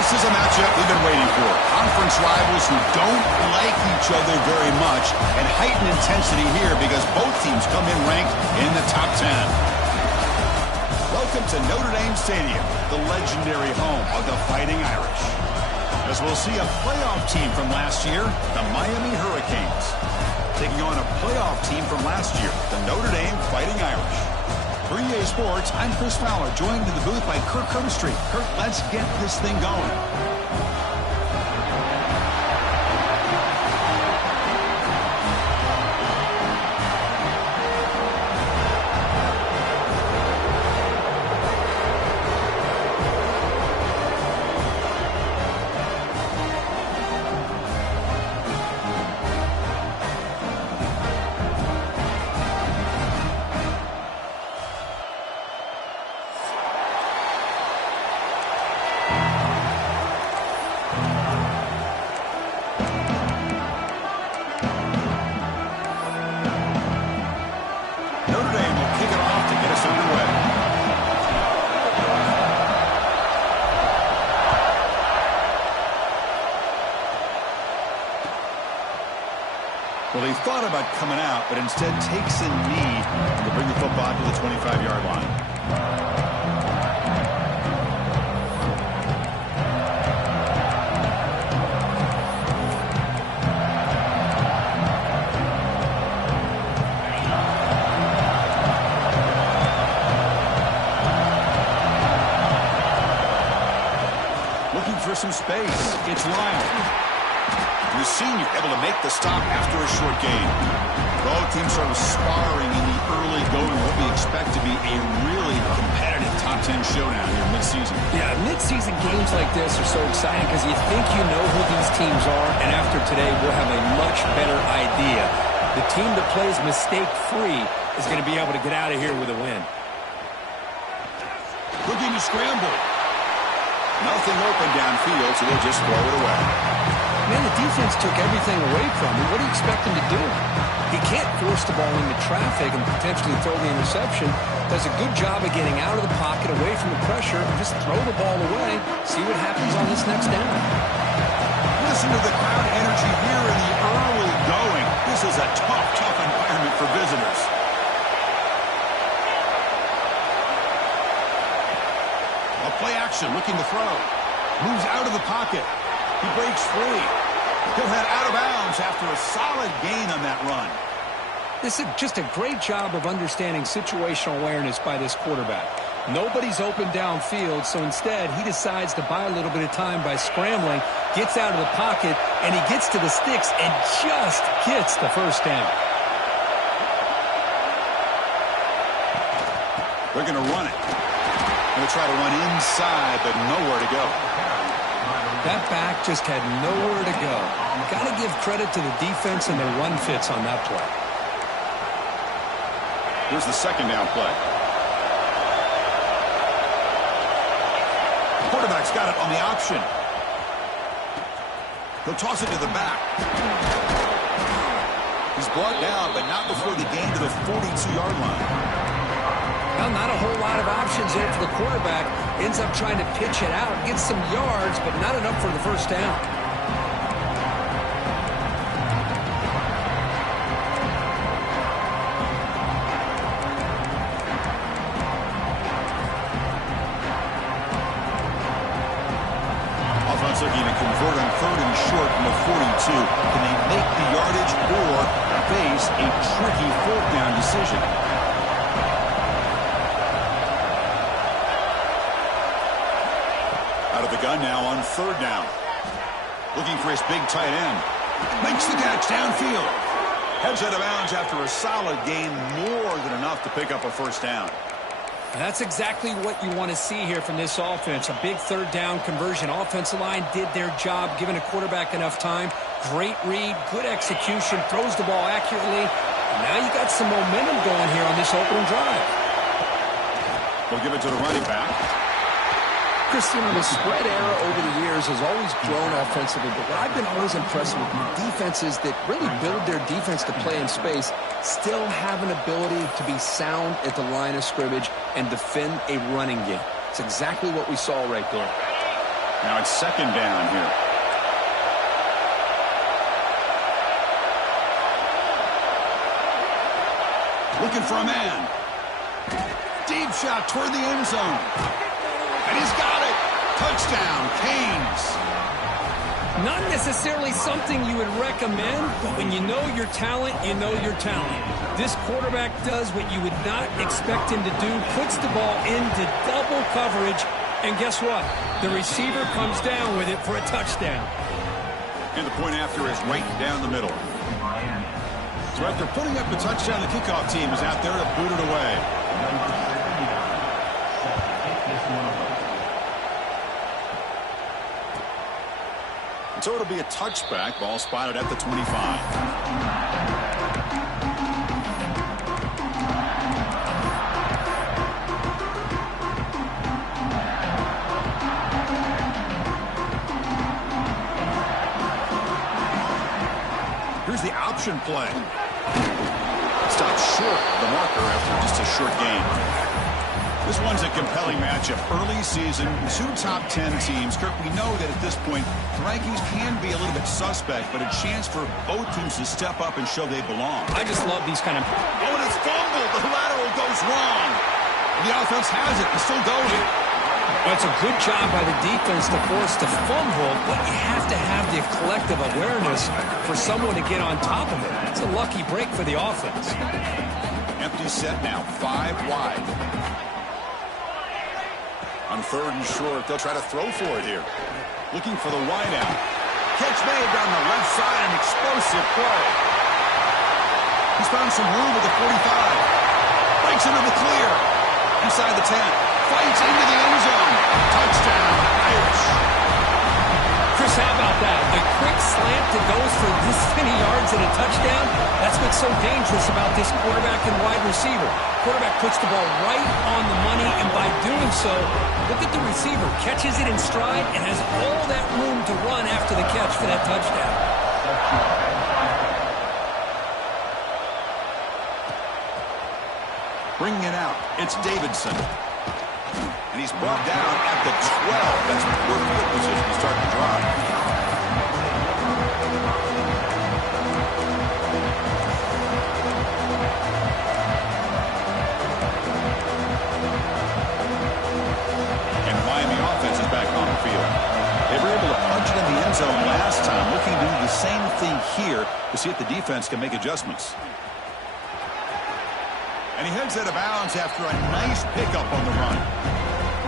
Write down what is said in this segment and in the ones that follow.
This is a matchup we've been waiting for. Conference rivals who don't like each other very much, and heightened intensity here because both teams come in ranked in the top 10. Welcome to Notre Dame Stadium, the legendary home of the Fighting Irish. As we'll see a playoff team from last year, the Miami Hurricanes, taking on a playoff team from last year, the Notre Dame Fighting Irish. For EA Sports, I'm Chris Fowler, joined in the booth by Kirk Herbstreit. Kirk, let's get this thing going. Well, he thought about coming out, but instead takes a knee to bring the football to the 25-yard line. Looking for some space. It's Lyle. The senior able to make the stop after a short gain. Both teams sort of sparring in the early going what we expect to be a really competitive top 10 showdown here mid-season. Yeah, mid-season games like this are so exciting because you think you know who these teams are, and after today we'll have a much better idea. The team that plays mistake-free is going to be able to get out of here with a win. Looking to scramble. Nothing open downfield, so they'll just throw it away. Man, the defense took everything away from him. What do you expect him to do? He can't force the ball into traffic and potentially throw the interception. Does a good job of getting out of the pocket, away from the pressure, and just throw the ball away. See what happens on this next down. Listen to the crowd energy here in the early going. This is a tough environment for visitors. A play action, looking to throw. Moves out of the pocket. He breaks free. He'll head out of bounds after a solid gain on that run. This is just a great job of understanding situational awareness by this quarterback. Nobody's open downfield, so instead he decides to buy a little bit of time by scrambling, gets out of the pocket, and he gets to the sticks and just gets the first down. They're going to run it. Going to try to run inside, but nowhere to go. That back just had nowhere to go. Got to give credit to the defense and their run fits on that play. Here's the second down play. Quarterback's got it on the option. He'll toss it to the back. He's brought down, but not before the gain to the 42-yard line. Well, not a whole lot of options there for the quarterback. Ends up trying to pitch it out, gets some yards, but not enough for the first down. Offense looking to convert on third and short from the 42. Can they make the yardage or face a tricky fourth down decision? Out of the gun now on third down. Looking for his big tight end. Makes the catch downfield. Heads out of bounds after a solid gain, more than enough to pick up a first down. That's exactly what you want to see here from this offense. A big third down conversion. Offensive line did their job, giving a quarterback enough time. Great read, good execution, throws the ball accurately. And now you got some momentum going here on this opening drive. We'll give it to the running back. Christian, the spread era over the years has always grown offensively, but what I've been always impressed with defenses that really build their defense to play in space still have an ability to be sound at the line of scrimmage and defend a running game. It's exactly what we saw right there. Now it's second down here. Looking for a man. Deep shot toward the end zone. And he's got it. Touchdown, Canes. Not necessarily something you would recommend, but when you know your talent, you know your talent. This quarterback does what you would not expect him to do, puts the ball into double coverage, and guess what? The receiver comes down with it for a touchdown. And the point after is right down the middle. So after putting up the touchdown, the kickoff team is out there to boot it away. So it'll be a touchback. Ball spotted at the 25. Here's the option play. Stopped short of the marker after just a short gain. This one's a compelling matchup. Early season, two top 10 teams. Kirk, we know that at this point, the rankings can be a little bit suspect, but a chance for both teams to step up and show they belong. I just love these kind of... Oh, and it's fumbled. The lateral goes wrong. The offense has it. It's still going. That's a good job by the defense to force the fumble, but you have to have the collective awareness for someone to get on top of it. It's a lucky break for the offense. Empty set now, 5 wide. On third and short, they'll try to throw for it here. Looking for the wideout. Catch made down the left side, an explosive play. He's found some room at the 45. Breaks into the clear. Inside the 10. Fights into the end zone. Touchdown, Irish. Chris, how about that? A quick slant that goes for this many yards and a touchdown. That's what's so dangerous about this quarterback and wide receiver. Quarterback puts the ball right on the money, and by doing so, look at the receiver. Catches it in stride and has all that room to run after the catch for that touchdown. Bringing it out, it's Davidson. And he's brought down at the 12. That's poor field position to start the drive. And the Miami offense is back on the field. They were able to punch it in the end zone last time. Looking to do the same thing here to see if the defense can make adjustments. And he heads out of bounds after a nice pickup on the run.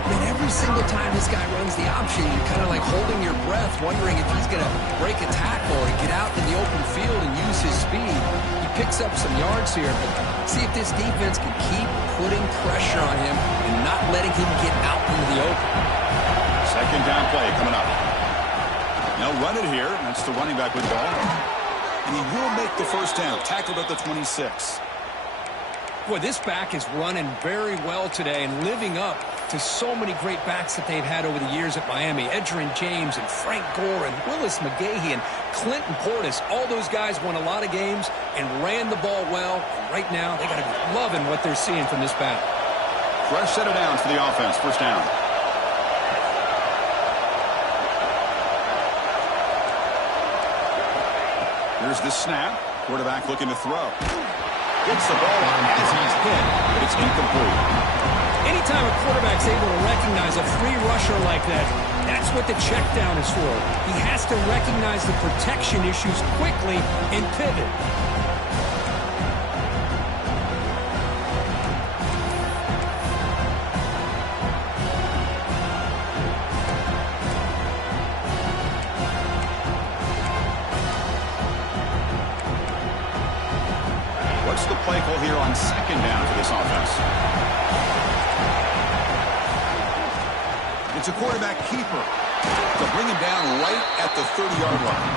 I mean, every single time this guy runs the option, you're kind of like holding your breath, wondering if he's going to break a tackle or get out in the open field and use his speed. He picks up some yards here, but see if this defense can keep putting pressure on him and not letting him get out into the open. Second down play coming up. They'll run it here. That's the running back with the ball. And he will make the first down. Tackled at the 26. Boy, this back is running very well today and living up to so many great backs that they've had over the years at Miami. Edgerrin James and Frank Gore and Willis McGahee and Clinton Portis. All those guys won a lot of games and ran the ball well. And right now, they got to be loving what they're seeing from this back. Fresh set of downs for the offense. First down. Here's the snap. Quarterback looking to throw. Gets the ball on as he's hit, but it's incomplete. Anytime a quarterback's able to recognize a free rusher like that, that's what the check down is for. He has to recognize the protection issues quickly and pivot. What's the play call here on second down for this offense? It's a quarterback keeper to bring him down right at the 30-yard line.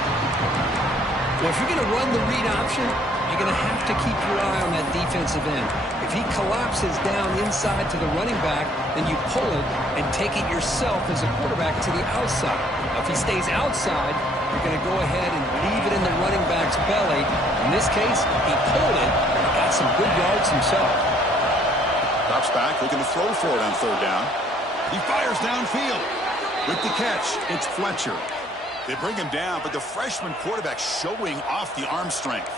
Well, if you're going to run the read option, you're going to have to keep your eye on that defensive end. If he collapses down inside to the running back, then you pull it and take it yourself as a quarterback to the outside. Now, if he stays outside, you're going to go ahead and leave it in the running back's belly. In this case, he pulled it and got some good yards himself. Drops back, looking to throw for it on third down. He fires downfield. With the catch, it's Fletcher. They bring him down, but the freshman quarterback showing off the arm strength.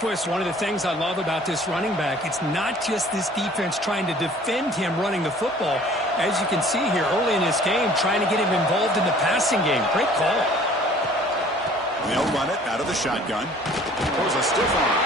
Boy, it's one of the things I love about this running back. It's not just this defense trying to defend him running the football. As you can see here early in this game, trying to get him involved in the passing game. Great call. They'll run it out of the shotgun. Throws a stiff arm.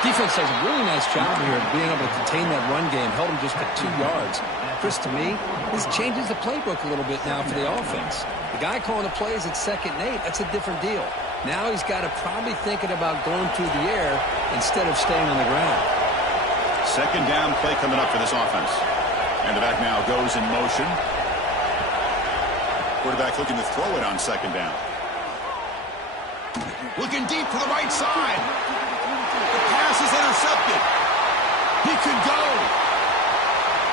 Defense does a really nice job here of being able to contain that run game. Held him just at 2 yards. Chris, to me, this changes the playbook a little bit now for the offense. The guy calling the plays at 2nd and 8, that's a different deal. Now he's got to probably thinking about going through the air instead of staying on the ground. 2nd down play coming up for this offense. And the back now goes in motion. Quarterback looking to throw it on 2nd down. Looking deep for the right side. The pass is intercepted. He could go.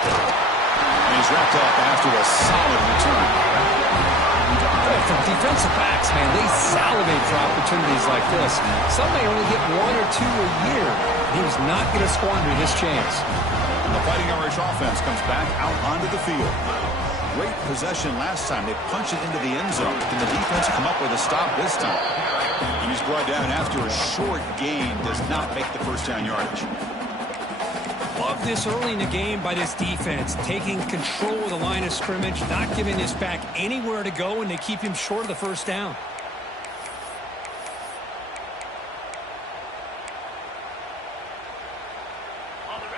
And he's wrapped up after a solid return. From defensive backs, man, they salivate for opportunities like this. Some may only get 1 or 2 a year. He was not going to squander this chance. And the Fighting Irish offense comes back out onto the field. Great possession last time. They punch it into the end zone. Can the defense come up with a stop this time? And he's brought down after a short gain. Does not make the first down yardage. Love this early in the game by this defense, taking control of the line of scrimmage, not giving this back anywhere to go, and they keep him short of the first down.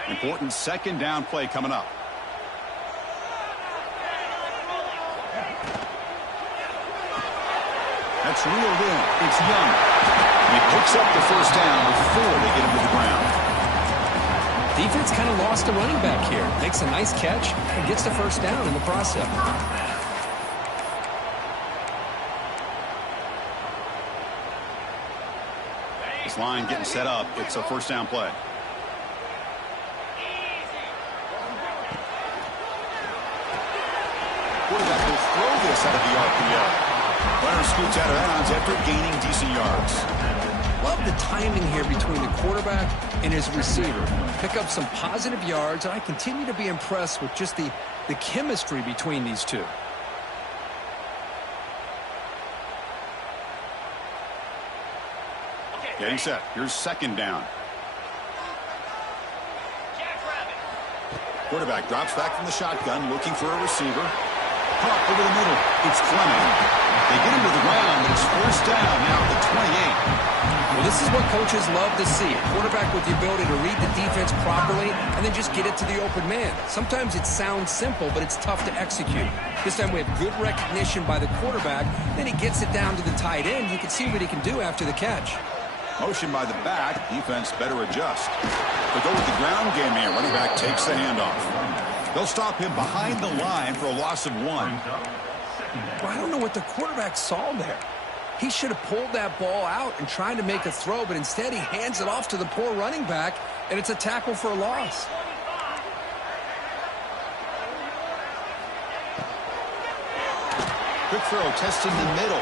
Important 2nd down play coming up. That's reeled in. It's Young. He picks up the first down before they get him to the ground. Defense kind of lost a running back here. Makes a nice catch and gets the first down in the process. This line getting set up. It's a first down play. Quarterback will throw this out of the RPO. Runner scoots out of bounds after gaining decent yards. Love the timing here between the quarterback and his receiver. Pick up some positive yards, and I continue to be impressed with just the chemistry between these two. Getting set. Here's 2nd down. Quarterback drops back from the shotgun, looking for a receiver. Caught over the middle. It's Fleming. They get him to the ground, but it's first down now at the 28. Well, this is what coaches love to see. A quarterback with the ability to read the defense properly and then just get it to the open man. Sometimes it sounds simple, but it's tough to execute. This time we have good recognition by the quarterback. Then he gets it down to the tight end. You can see what he can do after the catch. Motion by the back. Defense better adjust. They go with the ground game here. Running back takes the handoff. They'll stop him behind the line for a loss of 1. Well, I don't know what the quarterback saw there. He should have pulled that ball out and tried to make a throw, but instead he hands it off to the poor running back, and it's a tackle for a loss. Quick throw, testing the middle.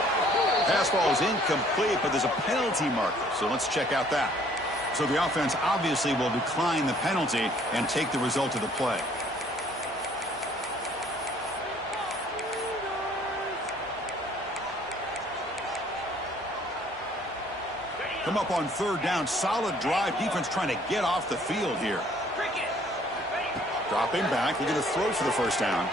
Pass ball is incomplete, but there's a penalty marker, so let's check out that. So the offense obviously will decline the penalty and take the result of the play. Come up on 3rd down. Solid drive. Defense trying to get off the field here. Dropping back. Looking to throw for the first down.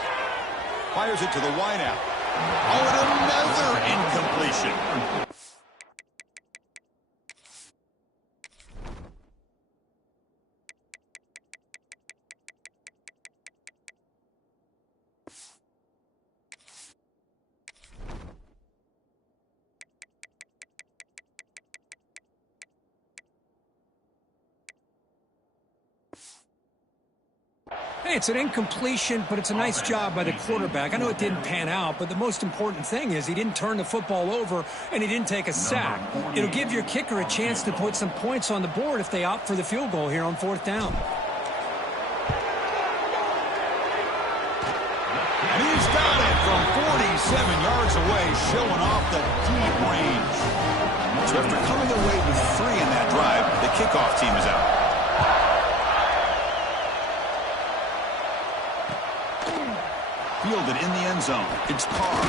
Fires it to the wideout. Oh, and another incompletion. Hey, it's an incompletion, but it's a nice job by the quarterback. I know it didn't pan out, but the most important thing is he didn't turn the football over and he didn't take a sack. It'll give your kicker a chance to put some points on the board if they opt for the field goal here on 4th down. And he's got it from 47 yards away, showing off the deep range. So after coming away with 3 in that drive, the kickoff team is out. fielded in the end zone. It's Carr.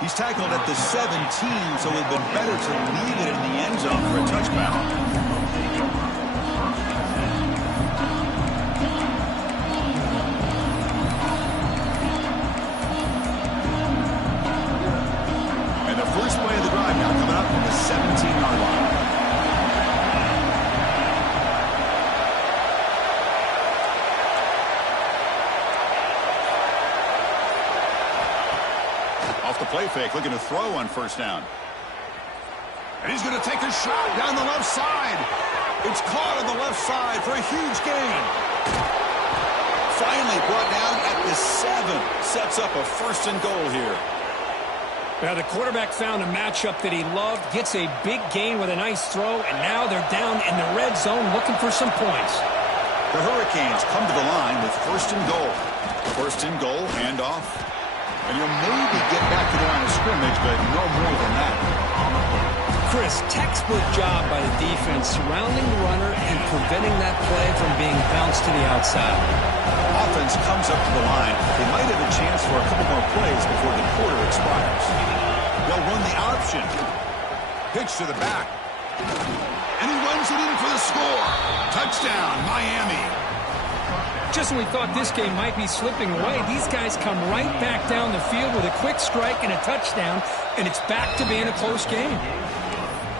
He's tackled at the 17, so it would have been better to leave it in the end zone for a touchback. And the first play of the drive now coming up from the 17-yard line. Off the play fake, looking to throw on first down. And he's going to take a shot down the left side. It's caught on the left side for a huge gain. Finally brought down at the 7. Sets up a first and goal here. Now the quarterback found a matchup that he loved, gets a big gain with a nice throw, and now they're down in the red zone looking for some points. The Hurricanes come to the line with first and goal. First and goal, handoff. And you'll maybe get back to the line of scrimmage, but no more than that. Chris, textbook job by the defense surrounding the runner and preventing that play from being bounced to the outside. Offense comes up to the line. They might have a chance for a couple more plays before the quarter expires. They'll run the option. Pitch to the back. And he runs it in for the score. Touchdown, Miami. Just when we thought this game might be slipping away, these guys come right back down the field with a quick strike and a touchdown, and it's back to being a close game.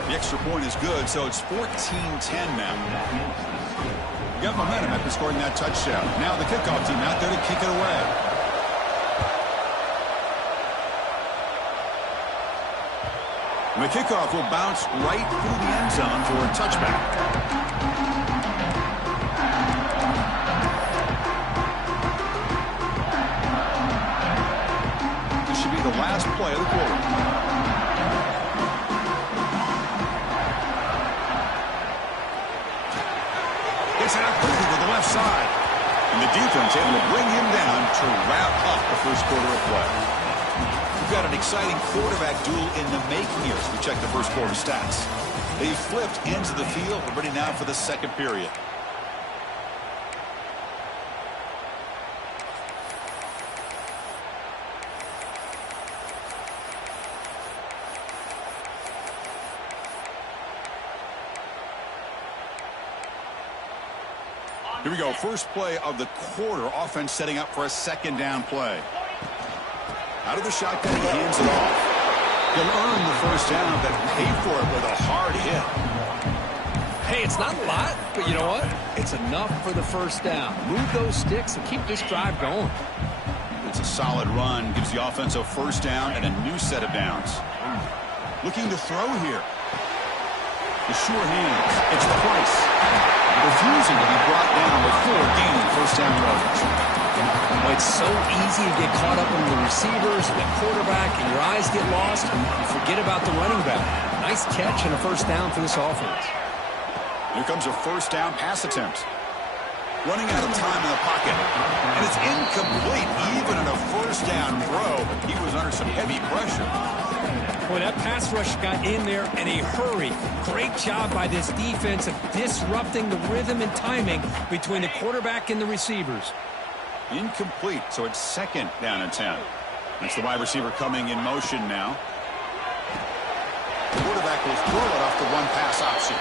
The extra point is good, so it's 14-10 now. You got momentum after scoring that touchdown. Now the kickoff team out there to kick it away. And the kickoff will bounce right through the end zone for a touchback. The last play of the quarter. Gets it out quickly with the left side. And the defense able to bring him down to wrap up the first quarter of play. We've got an exciting quarterback duel in the making here as we check the first quarter stats. They flipped into the field. We're ready now for the second period. Here we go. First play of the quarter. Offense setting up for a second down play. Out of the shotgun, he hands it off. He'll earn the first down, but pay for it with a hard hit. Hey, it's not a lot, but you know what? It's enough for the first down. Move those sticks and keep this drive going. It's a solid run. Gives the offense a first down and a new set of downs. Looking to throw here. The sure hands. It's Price. Refusing to be brought down before gaining first down yardage. Well, it's so easy to get caught up in the receivers, the quarterback, and your eyes get lost. You forget about the running back. Nice catch and a first down for this offense. Here comes a first down pass attempt. Running out of time in the pocket. And it's incomplete even in a first down throw. He was under some heavy pressure. Boy, that pass rush got in there in a hurry. Great job by this defense of disrupting the rhythm and timing between the quarterback and the receivers. Incomplete, so it's second down and 10. That's the wide receiver coming in motion now. The quarterback will throw it off the one-pass option.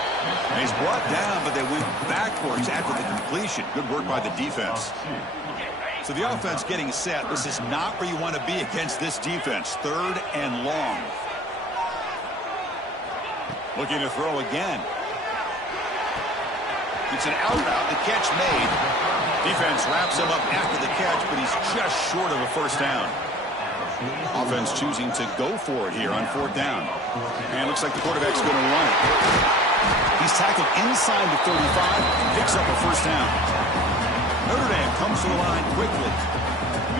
And he's brought down, but they went backwards after the completion. Good work by the defense. So the offense getting set. This is not where you want to be against this defense. Third and long. Looking to throw again. It's an out route. The catch made. Defense wraps him up after the catch, but he's just short of a first down. Offense choosing to go for it here on fourth down. And looks like the quarterback's going to run it. He's tackled inside the 35 and picks up a first down. Notre Dame comes to the line quickly.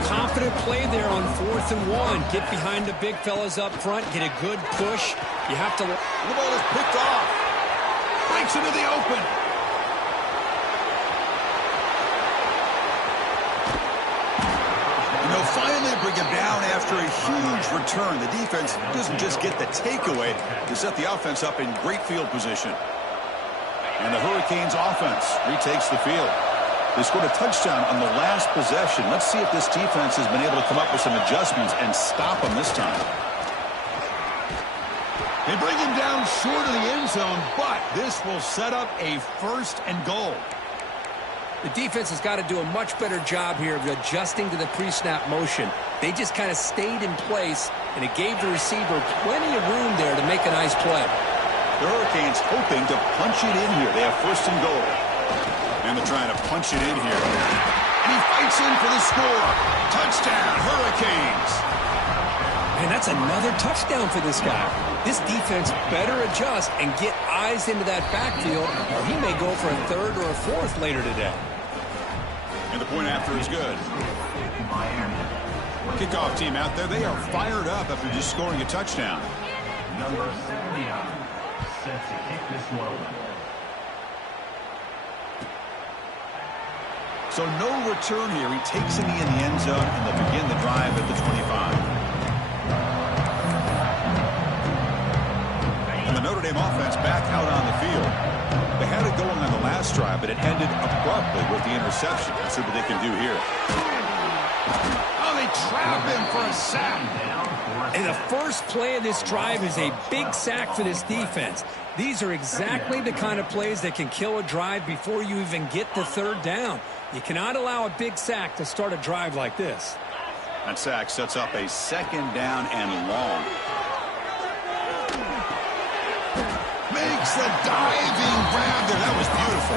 Confident play there on 4th and 1. Get behind the big fellas up front. Get a good push. You have to... The ball is picked off. Breaks into the open. And they'll finally bring him down after a huge return. The defense doesn't just get the takeaway to set the offense up in great field position. And the Hurricanes offense retakes the field. They scored a touchdown on the last possession. Let's see if this defense has been able to come up with some adjustments and stop them this time. They bring him down short of the end zone, but this will set up a 1st and goal. The defense has got to do a much better job here of adjusting to the pre-snap motion. They just kind of stayed in place, and it gave the receiver plenty of room there to make a nice play. The Hurricanes hoping to punch it in here. They have 1st and goal. And they're trying to punch it in here. And he fights in for the score. Touchdown, Hurricanes. And that's another touchdown for this guy. This defense better adjust and get eyes into that backfield, or he may go for a 3rd or a 4th later today. And the point after is good. Kickoff team out there. They are fired up after just scoring a touchdown. Number 79 set to kick this one away. So no return here. He takes a knee in the end zone, and they'll begin the drive at the 25. And the Notre Dame offense back out on the field. They had it going on the last drive, but it ended abruptly with the interception. Let's see what they can do here. Oh, they trap him for a sack. And the first play of this drive is a big sack for this defense. These are exactly the kind of plays that can kill a drive before you even get the 3rd down. You cannot allow a big sack to start a drive like this. That sack sets up a 2nd down and long. Makes the diving grab there. That was beautiful.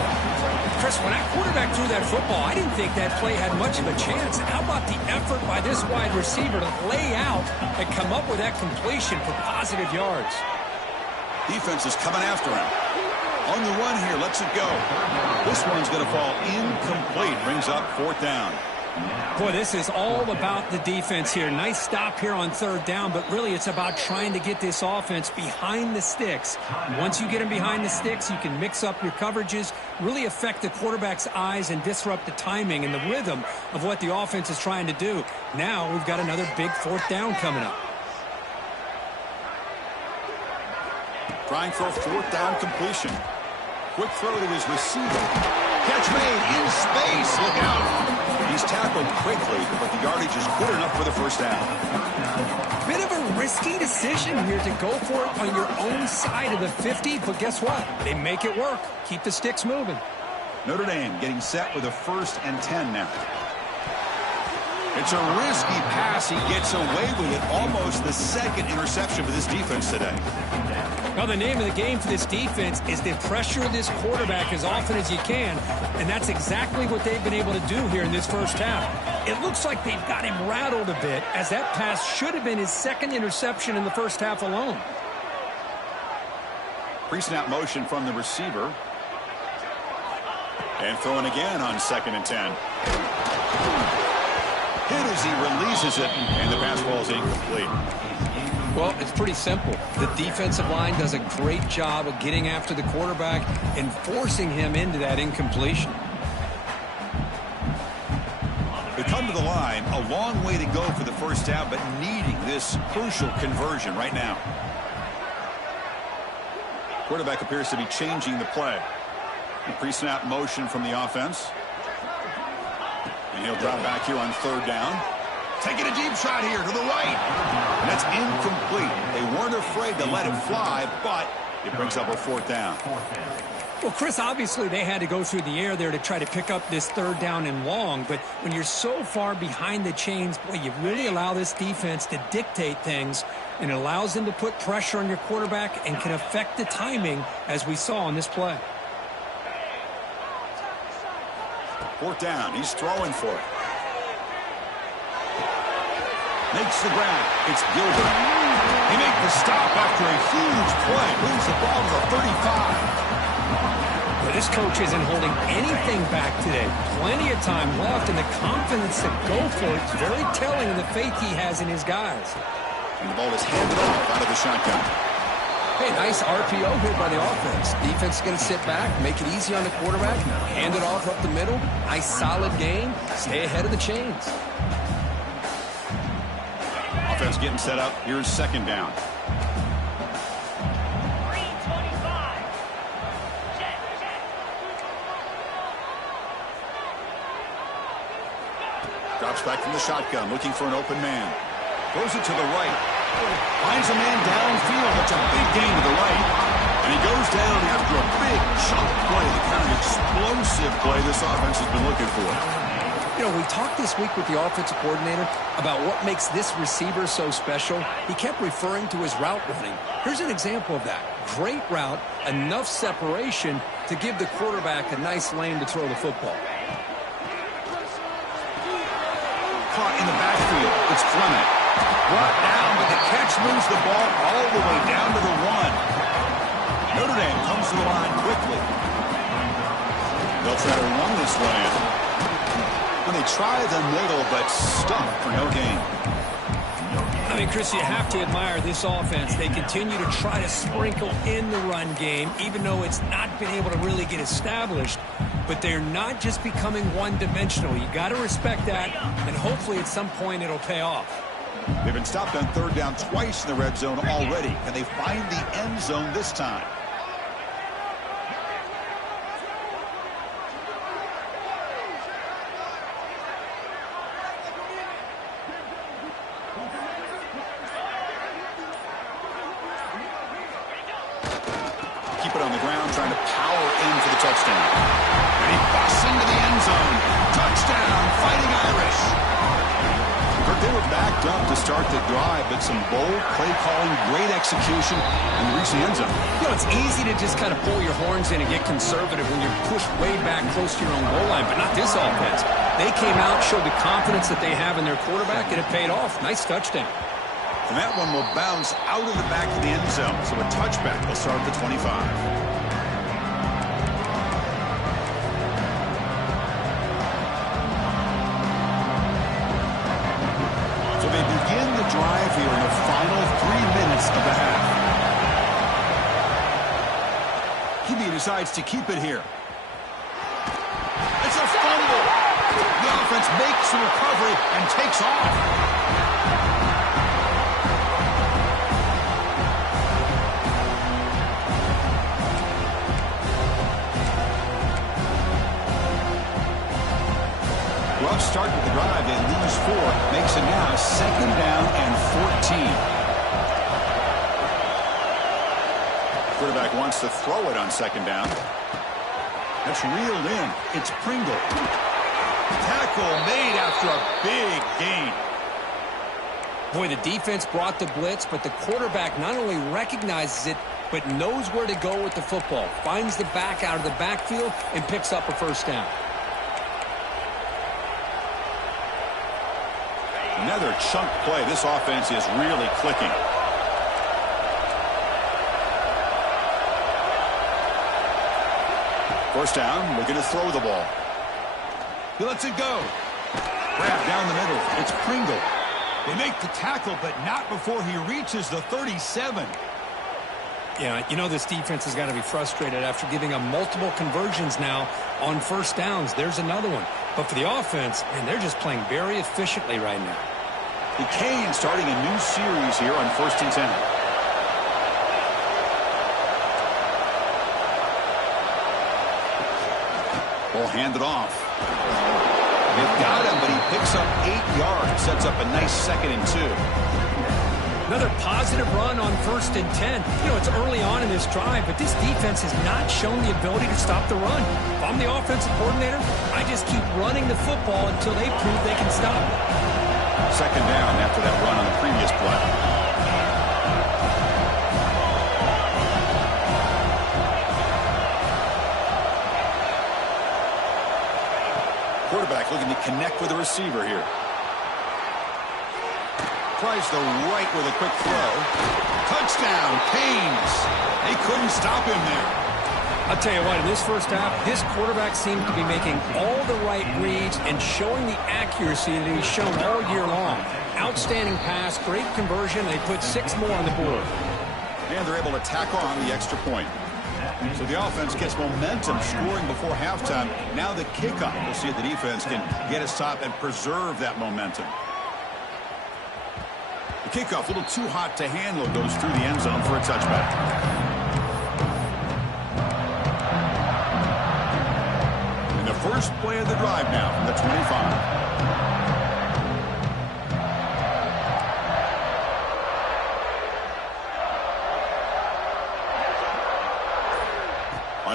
Chris, when that quarterback threw that football, I didn't think that play had much of a chance. How about the effort by this wide receiver to lay out and come up with that completion for positive yards? Defense is coming after him. On the run here, lets it go. This one's going to fall incomplete. Brings up 4th down. Boy, this is all about the defense here. Nice stop here on 3rd down, but really it's about trying to get this offense behind the sticks. Once you get them behind the sticks, you can mix up your coverages, really affect the quarterback's eyes and disrupt the timing and the rhythm of what the offense is trying to do. Now we've got another big 4th down coming up. Trying for a 4th down completion. Quick throw to his receiver. Catch made in space. Look out. He's tackled quickly, but the yardage is good enough for the 1st down. Bit of a risky decision here to go for it on your own side of the 50, but guess what? They make it work. Keep the sticks moving. Notre Dame getting set with a 1st and 10 now. It's a risky pass. He gets away with it. Almost the 2nd interception for this defense today. Well, the name of the game for this defense is to pressure this quarterback as often as you can, and that's exactly what they've been able to do here in this 1st half. It looks like they've got him rattled a bit, as that pass should have been his 2nd interception in the 1st half alone. Pre-snap motion from the receiver. And throwing again on 2nd and 10. Hit as he releases it, and the pass ball is incomplete. Well, it's pretty simple. The defensive line does a great job of getting after the quarterback and forcing him into that incompletion. They come to the line, a long way to go for the 1st down, but needing this crucial conversion right now. Quarterback appears to be changing the play. The pre-snap motion from the offense. And he'll drop back here on 3rd down. Taking a deep shot here to the right. And that's incomplete. They weren't afraid to let it fly, but it brings up a 4th down. Well, Chris, obviously they had to go through the air there to try to pick up this 3rd down and long, but when you're so far behind the chains, boy, you really allow this defense to dictate things, and it allows them to put pressure on your quarterback and can affect the timing, as we saw on this play. 4th down. He's throwing for it. Makes the grab. It's Gilbert. He makes the stop after a huge play. Moves the ball to the 35. Well, this coach isn't holding anything back today. Plenty of time left, and the confidence to go for it is very telling of the faith he has in his guys. And the ball is handed off out of the shotgun. Hey, nice RPO here by the offense. Defense is going to sit back, make it easy on the quarterback, hand it off up the middle. Nice solid game. Stay ahead of the chains. Offense getting set up. Here's 2nd down. Drops back from the shotgun, looking for an open man. Throws it to the right. Finds a man downfield. That's a big gain to the right. And he goes down after a big chunk play, the kind of explosive play this offense has been looking for. You know, we talked this week with the offensive coordinator about what makes this receiver so special. He kept referring to his route running. Here's an example of that. Great route, enough separation to give the quarterback a nice lane to throw the football. Caught in the backfield. It's Clement. Brought down, but the catch moves the ball all the way down to the 1. Notre Dame comes to the line quickly. They'll try to run this one in. And they try the middle, but stuck for no gain. I mean, Chris, you have to admire this offense. They continue to try to sprinkle in the run game, even though it's not been able to really get established. But they're not just becoming one-dimensional. You got to respect that, and hopefully at some point it'll pay off. They've been stopped on third down twice in the red zone already. Can they find the end zone this time? Keep it on the ground, trying to power in for the touchdown. And he busts into the end zone. Touchdown, Fighting Irish. They were backed up to start the drive, but some bold play calling, great execution, and reach the end zone. You know, it's easy to just kind of pull your horns in and get conservative when you're pushed way back close to your own goal line, but not this offense. They came out, showed the confidence that they have in their quarterback, and it paid off. Nice touchdown. And that one will bounce out of the back of the end zone, so a touchback will start at the 25. Drive here in the final 3 minutes of the half. He decides to keep it here. It's a fumble. The offense makes the recovery and takes off. Rough start with the drive. They lose 4. Makes it now 2nd down and 14. Quarterback wants to throw it on 2nd down. That's reeled in. It's Pringle. Tackle made after a big gain. Boy, the defense brought the blitz, but the quarterback not only recognizes it, but knows where to go with the football. Finds the back out of the backfield and picks up a 1st down. Another chunk play. This offense is really clicking. First down, looking to throw the ball. He lets it go. Grab down the middle. It's Pringle. They make the tackle, but not before he reaches the 37. Yeah, you know this defense has got to be frustrated after giving up multiple conversions now on 1st downs. There's another one. But for the offense, man, they're just playing very efficiently right now. The Canes starting a new series here on 1st and 10. Ball handed off. They've got him, but he picks up 8 yards. Sets up a nice 2nd and 2. Another positive run on 1st and 10. You know, it's early on in this drive, but this defense has not shown the ability to stop the run. If I'm the offensive coordinator, I just keep running the football until they prove they can stop it. 2nd down after that run on the previous play. Quarterback looking to connect with the receiver here. Tries the right with a quick throw. Touchdown, Canes. They couldn't stop him there. I'll tell you what, in this 1st half, this quarterback seems to be making all the right reads and showing the accuracy that he's shown all year long. Outstanding pass, great conversion. They put 6 more on the board. And they're able to tack on the extra point. So the offense gets momentum scoring before halftime. Now the kickoff. We'll see if the defense can get a stop and preserve that momentum. The kickoff, a little too hot to handle, goes through the end zone for a touchback. And the first play of the drive now from the 25.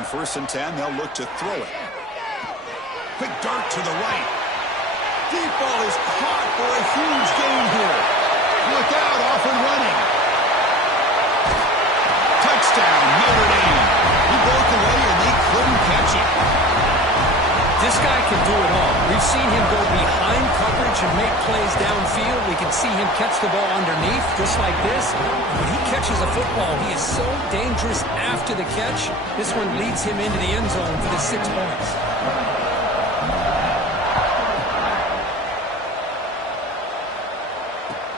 first and 10, they'll look to throw it. Quick dart to the right. Deep ball is caught for a huge gain here. Look out, off and running. Touchdown, Notre Dame. He broke away and they couldn't catch it. This guy can do it all. We've seen him go behind coverage and make plays downfield. We can see him catch the ball underneath, just like this. When he catches a football, he is so dangerous after the catch. This one leads him into the end zone for the 6 points.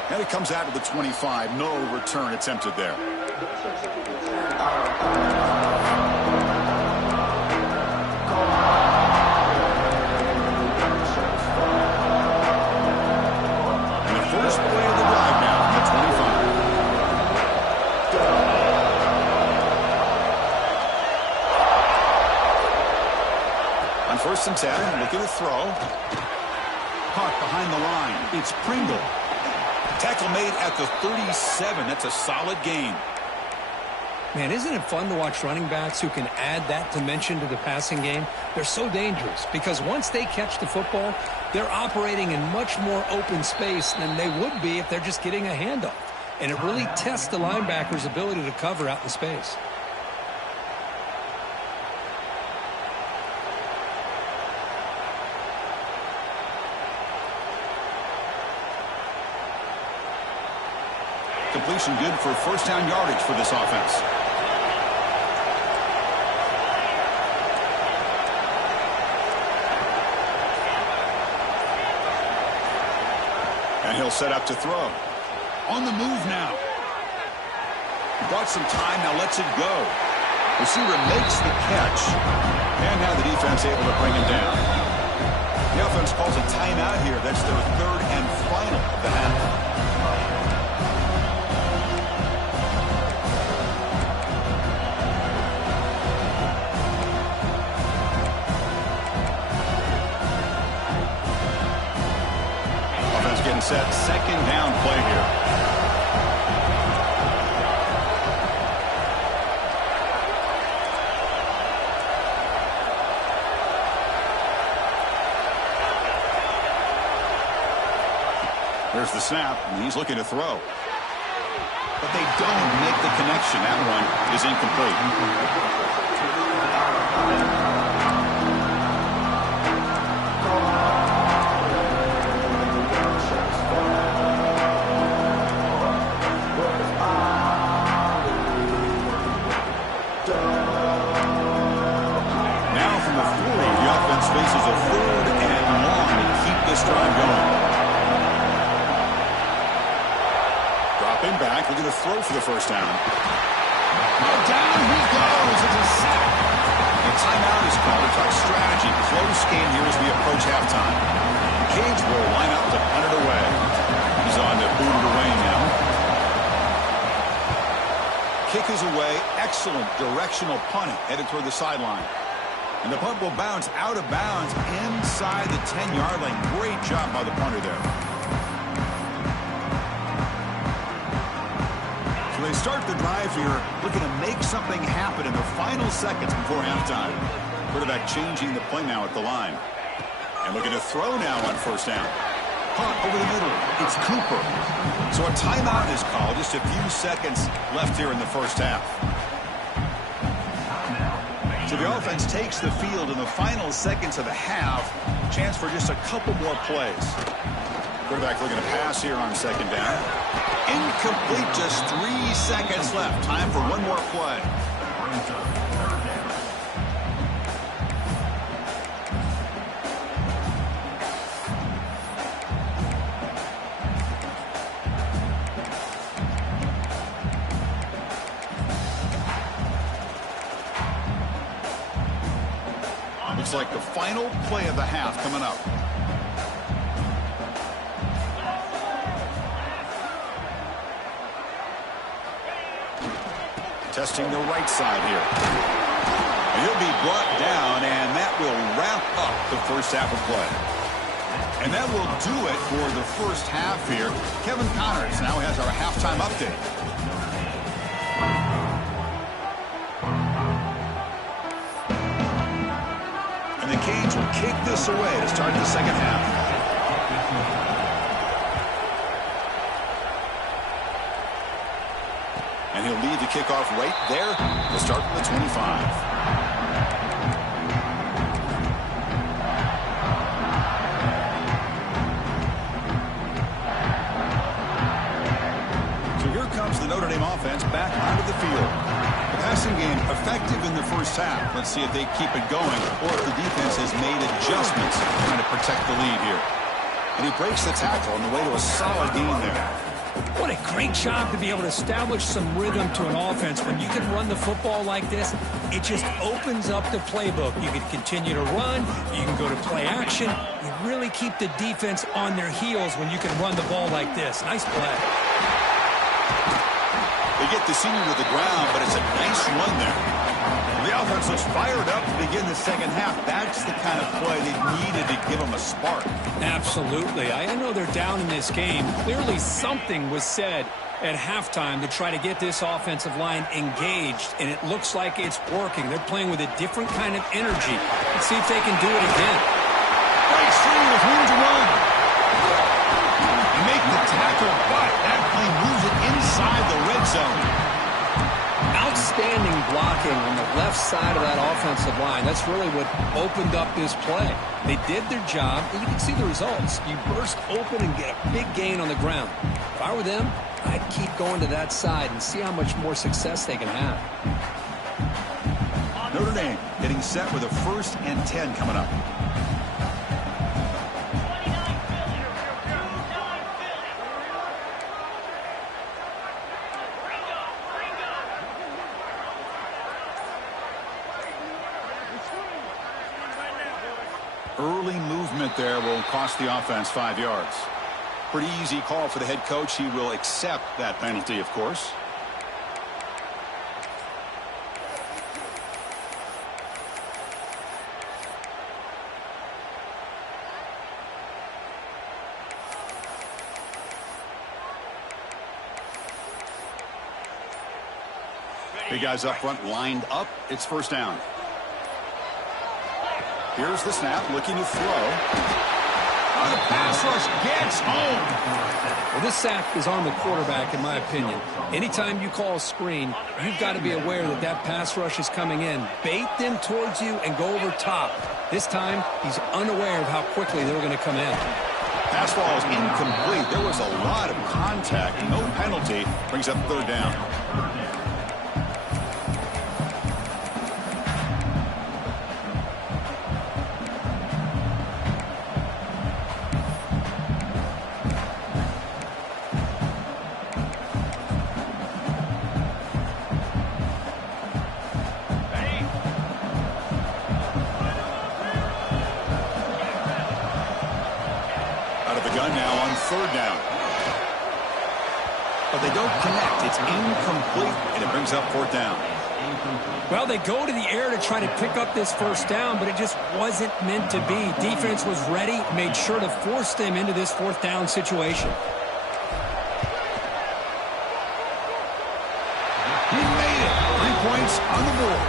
And it comes out to the 25. No return attempted there. And the first play of the drive now from the 25. On first and 10, look at a throw. Caught behind the line. It's Pringle. Tackle made at the 37. That's a solid gain. Man, isn't it fun to watch running backs who can add that dimension to the passing game? They're so dangerous because once they catch the football, they're operating in much more open space than they would be if they're just getting a handoff. And it really tests the linebacker's ability to cover out in space. Completion good for first down yardage for this offense. And he'll set up to throw. On the move now. Brought some time, now lets it go. Receiver makes the catch. And now the defense able to bring him down. The offense calls a timeout here. That's their third and final of the half. Set second down play here. There's the snap, and he's looking to throw. But they don't make the connection. That one is incomplete. Faces a third and long to keep this drive going. Dropping back, looking to throw for the first down. Down he goes. It's a sack. The timeout is called to talk strategy. Close game here as we approach halftime. Cage will line up to punt it away. He's on to boot it away now. Kick is away. Excellent directional punting headed toward the sideline. And the punt will bounce out of bounds inside the 10-yard line. Great job by the punter there. So they start the drive here looking to make something happen in the final seconds before halftime. Quarterback changing the play now at the line. And looking to throw now on first down. Punt over the middle. It's Cooper. So a timeout is called. Just a few seconds left here in the first half. So the offense takes the field in the final seconds of the half. Chance for just a couple more plays. Quarterback looking to pass here on second down. Incomplete, just 3 seconds left. Time for one more play. Looks like the final play of the half coming up. Testing the right side here. He'll be brought down, and that will wrap up the first half of play. And that will do it for the first half here. Kevin Connors now has our halftime update. offense will kick this away to start the second half. And he'll lead the kickoff right there to start from the 25. The Notre Dame offense back onto the field. The passing game effective in the first half. Let's see if they keep it going or if the defense has made adjustments trying to protect the lead here. And he breaks the tackle on the way to a solid gain there. What a great job to be able to establish some rhythm to an offense. When you can run the football like this, it just opens up the playbook. You can continue to run. You can go to play action. You really keep the defense on their heels when you can run the ball like this. Nice play. They get the senior to the ground, but it's a nice run there. The offense looks fired up to begin the second half. That's the kind of play they needed to give them a spark. Absolutely. I know they're down in this game. Clearly something was said at halftime to try to get this offensive line engaged, and it looks like it's working. They're playing with a different kind of energy. Let's see if they can do it again. Breaks through with room to run. Make the tackle, but that play moves it inside the red zone. Outstanding blocking on the left side of that offensive line. That's really what opened up this play. They did their job, and you can see the results. You burst open and get a big gain on the ground. If I were them, I'd keep going to that side and see how much more success they can have. Notre Dame getting set with a 1st and 10 coming up. Early movement there will cost the offense 5 yards. Pretty easy call for the head coach. He will accept that penalty, of course. Big guys up front lined up. It's first down. Here's the snap, looking to throw. Oh, the pass rush gets home. Well, this sack is on the quarterback, in my opinion. Anytime you call a screen, you've got to be aware that that pass rush is coming in. Bait them towards you and go over top. This time, he's unaware of how quickly they're going to come in. Pass ball is incomplete. There was a lot of contact. No penalty. Brings up third down. Third down. But they don't connect. It's incomplete, and it brings up fourth down. Well, they go to the air to try to pick up this first down, but it just wasn't meant to be. Defense was ready, made sure to force them into this fourth down situation. He made it. 3 points on the board.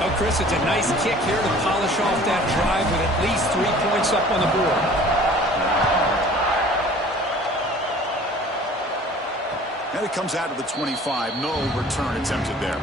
Oh, Chris, it's a nice kick here to polish off that drive with at least 3 points up on the board. And it comes out of the 25. No return attempted there.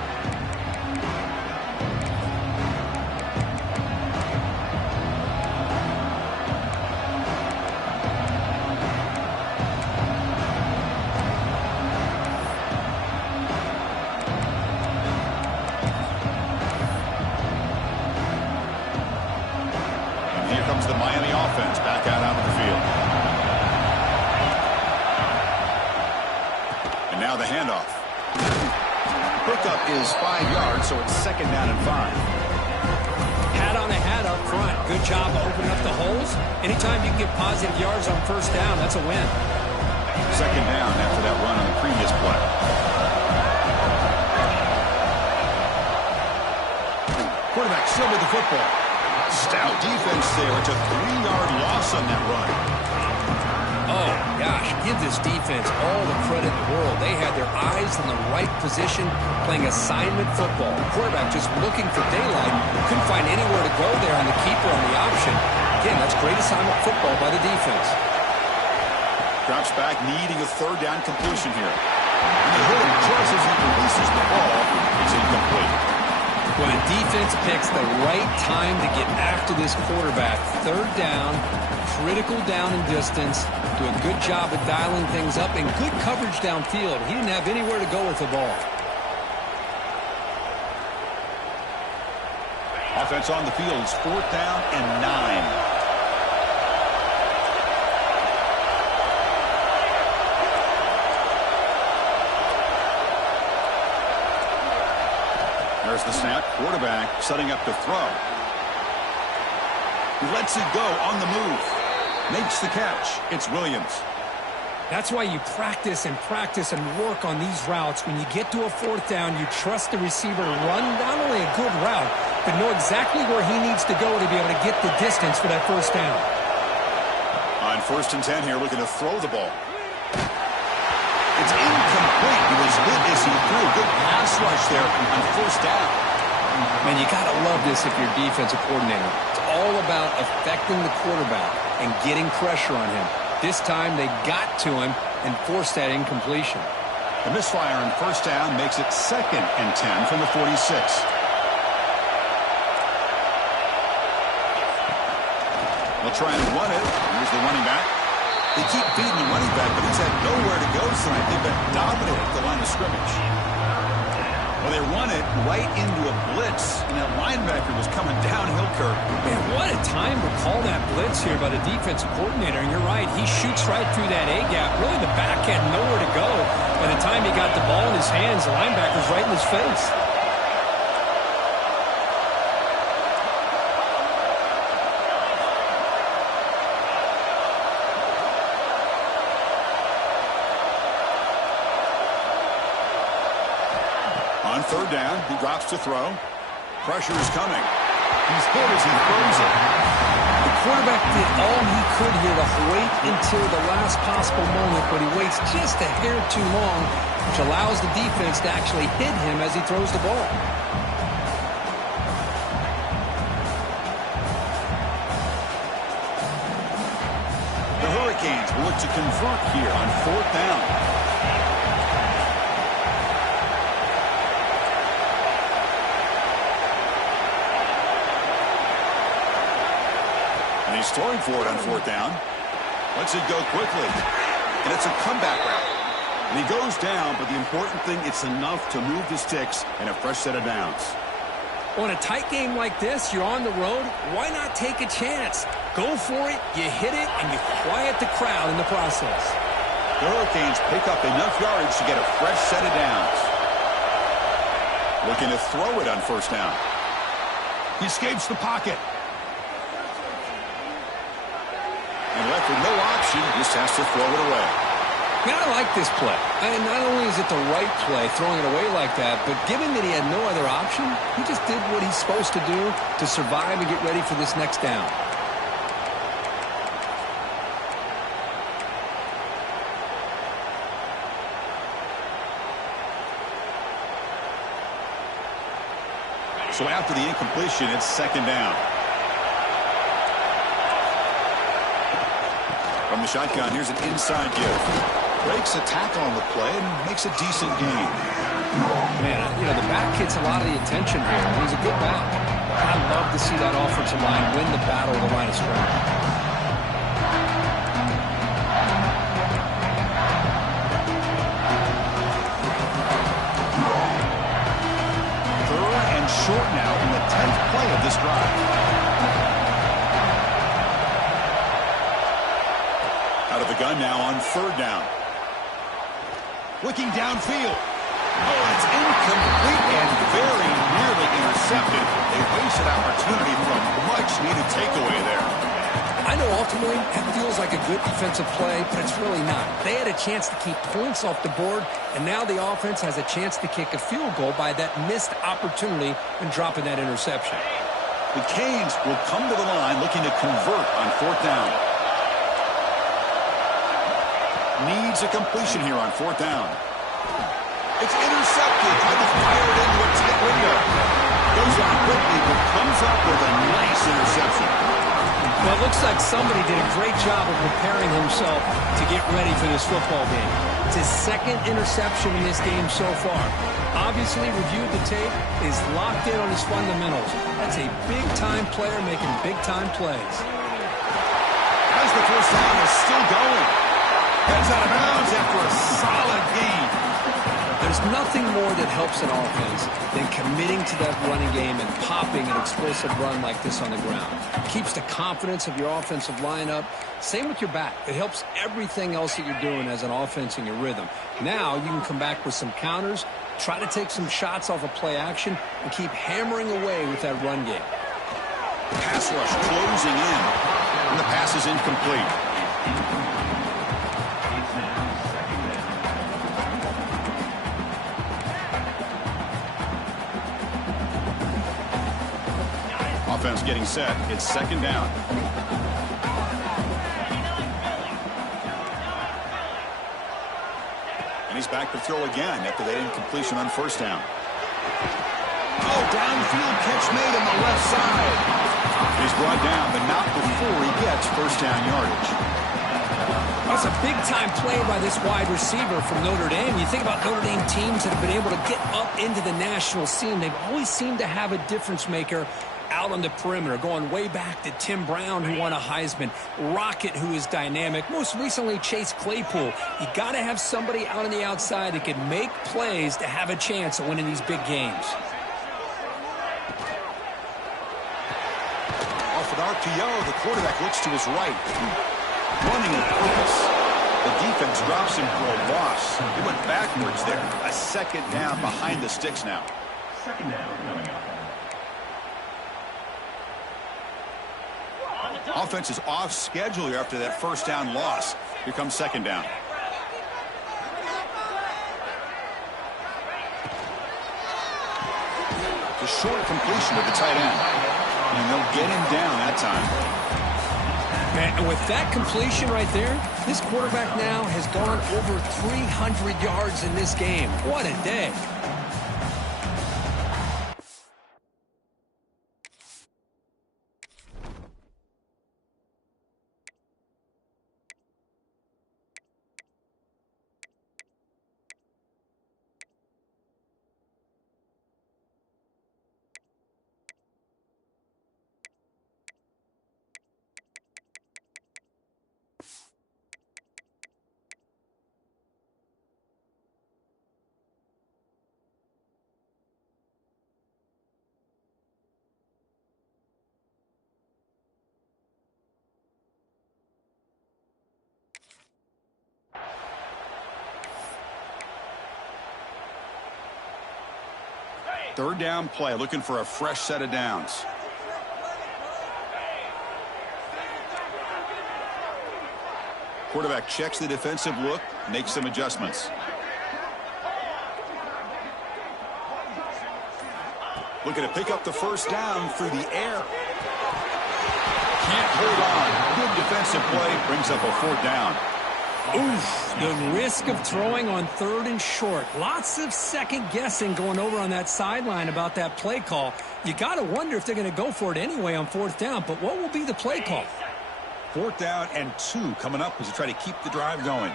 And here comes the Miami offense back out onto the field. Now the handoff. Pickup is 5 yards, so it's second down and 5. Hat on a hat up front. Good job of opening up the holes. Anytime you can get positive yards on first down, that's a win. Second down after that run on the previous play. Quarterback still with the football. Stout defense there. It's a 3-yard loss on that run. Oh, gosh, give this defense all the credit in the world. They had their eyes in the right position, playing assignment football. The quarterback just looking for daylight. Couldn't find anywhere to go there on the keeper on the option. Again, that's great assignment football by the defense. Drops back, needing a third down completion here. And he hit him just as he releases the ball. It's incomplete. When a defense picks the right time to get after this quarterback, third down, critical down and distance, do a good job of dialing things up, and good coverage downfield. He didn't have anywhere to go with the ball. Offense on the field is 4th down and 9. There's the snap. Quarterback setting up to throw. He lets it go on the move. Makes the catch. It's Williams. That's why you practice and work on these routes. When you get to a 4th down, you trust the receiver to run not only a good route, but know exactly where he needs to go to be able to get the distance for that first down. On 1st and 10 here, looking to throw the ball. It's incomplete. He was hit as he threw. Good pass rush there on 1st down. Man, you got to love this if you're a defensive coordinator. It's all about affecting the quarterback and getting pressure on him. This time they got to him and forced that incompletion. The misfire on 1st down makes it 2nd and 10 from the 46. They'll try and run it. Here's the running back. They keep feeding the running back, but he's had nowhere to go tonight. They've been dominated at the line of scrimmage. Well, they run it right into a blitz, and that linebacker was coming downhill, Kirk. Man, what a time to call that blitz here by the defensive coordinator. And you're right, he shoots right through that A-gap. Really, the back had nowhere to go. By the time he got the ball in his hands, the linebacker's right in his face. On 3rd down, he drops to throw. Pressure is coming. He's hit as he throws it. The quarterback did all he could here to wait until the last possible moment, but he waits just a hair too long, which allows the defense to actually hit him as he throws the ball. The Hurricanes will look to convert here on 4th down. And he's throwing for it on 4th down. Lets it go quickly. And it's a comeback route. And he goes down, but the important thing, it's enough to move the sticks and a fresh set of downs. On a tight game like this, you're on the road, why not take a chance? Go for it, you hit it, and you quiet the crowd in the process. The Hurricanes pick up enough yardage to get a fresh set of downs. Looking to throw it on 1st down. He escapes the pocket. And left with no option, just has to throw it away. Man, I like this play. And not only is it the right play, throwing it away like that, but given that he had no other option, he just did what he's supposed to do to survive and get ready for this next down. So after the incompletion, it's 2nd down. From the shotgun, here's an inside give. Breaks a tackle on the play and makes a decent gain. Man, you know, the back gets a lot of the attention here. He's a good back. I'd love to see that offensive line win the battle of the line of scrimmage. Third and short now in the 10th play of this drive. Out of the gun now on 3rd down. Looking downfield. Oh, it's incomplete and very nearly intercepted. A wasted opportunity for a much-needed takeaway there. I know ultimately that feels like a good defensive play, but it's really not. They had a chance to keep points off the board, and now the offense has a chance to kick a field goal by that missed opportunity and dropping that interception. The Canes will come to the line looking to convert on 4th down. needs a completion here on 4th down. It's intercepted. Tried to fire it into a tight window. Goes down quickly, but comes up with a nice interception. Well, it looks like somebody did a great job of preparing himself to get ready for this football game. It's his second interception in this game so far. Obviously reviewed the tape, is locked in on his fundamentals. That's a big-time player making big-time plays. As the first down is still going. Heads out of bounds after a solid gain. There's nothing more that helps an offense than committing to that running game and popping an explosive run like this on the ground. It keeps the confidence of your offensive line up. Same with your back. It helps everything else that you're doing as an offense in your rhythm. Now you can come back with some counters, try to take some shots off of play action, and keep hammering away with that run game. Pass rush closing in, and the pass is incomplete. Offense getting set. It's 2nd down. And he's back to throw again after that incompletion on 1st down. Oh, downfield catch made on the left side. He's brought down, but not before he gets 1st down yardage. That's a big-time play by this wide receiver from Notre Dame. You think about Notre Dame teams that have been able to get up into the national scene. They've always seemed to have a difference maker out on the perimeter, going way back to Tim Brown, who won a Heisman, Rocket, who is dynamic, most recently Chase Claypool. You got to have somebody out on the outside that can make plays to have a chance of winning these big games. Off an RPO, the quarterback looks to his right. Running with purpose. The defense drops him for a loss. He went backwards there. A 2nd down behind the sticks now. 2nd down coming up. Offense is off schedule here after that 1st down loss. Here comes 2nd down. The short completion to the tight end. And they'll get him down that time. And with that completion right there, this quarterback now has gone over 300 yards in this game. What a day. Third down play, looking for a fresh set of downs. Quarterback checks the defensive look, makes some adjustments. Looking to pick up the 1st down through the air. Can't hold on. Good defensive play, brings up a 4th down. Oof, the risk of throwing on 3rd and short. Lots of second guessing going over on that sideline about that play call. You got to wonder if they're going to go for it anyway on 4th down, but what will be the play call? 4th down and 2 coming up as they try to keep the drive going.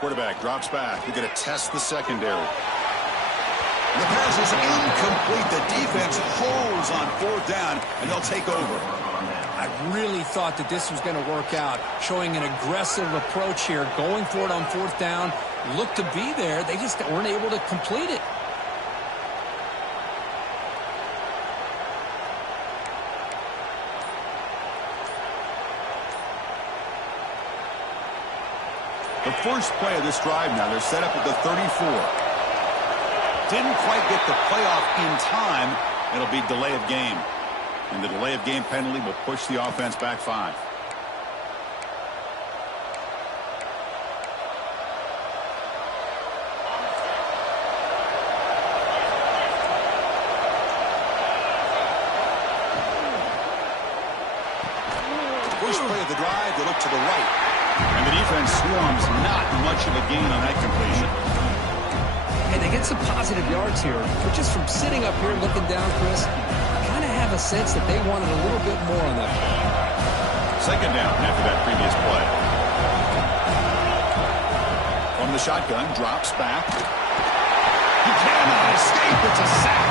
Quarterback drops back. We're going to test the secondary. The pass is incomplete. The defense holds on 4th down, and they'll take over. I really thought that this was going to work out, showing an aggressive approach here, going for it on 4th down. Looked to be there. They just weren't able to complete it. The first play of this drive now, they're set up at the 34. Didn't quite get the playoff in time. It'll be delay of game. And the delay of game penalty will push the offense back 5. play of the drive, they look to the right. And the defense swarms not much of a gain on that completion. And they get some positive yards here. But just from sitting up here looking down, Chris, I kind of have a sense that they wanted a little bit more on that play. Second down after that previous play. From the shotgun, drops back. He cannot escape. It's a sack.